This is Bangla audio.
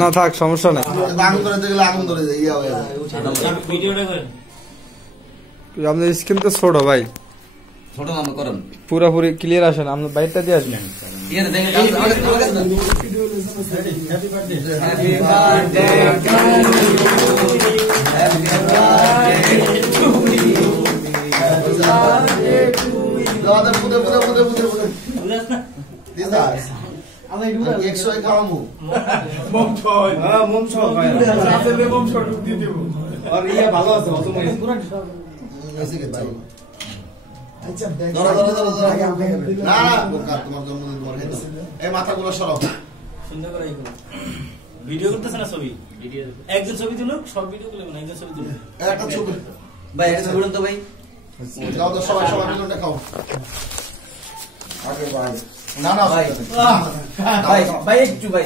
না থাক সমস্যা নাই আপনার স্ক্রিন তো ছোট ভাই পুরাপুরি ক্লিয়ার আসেন আপনার বাইরটা দিয়ে আসবেন মাথাগুলো সরব সুন্দর করে ভিডিও করতেছে না ছবি একজন ছবি তুলো সব ভিডিও করলে না একজন ছবি তুলো একটা ছবি ভাই একটা ছবি তো ভাই দাও তো সবাই সবাই ভিডিওটা খাও আগে ভাই না না ভাই ভাই ভাই একটু ভাই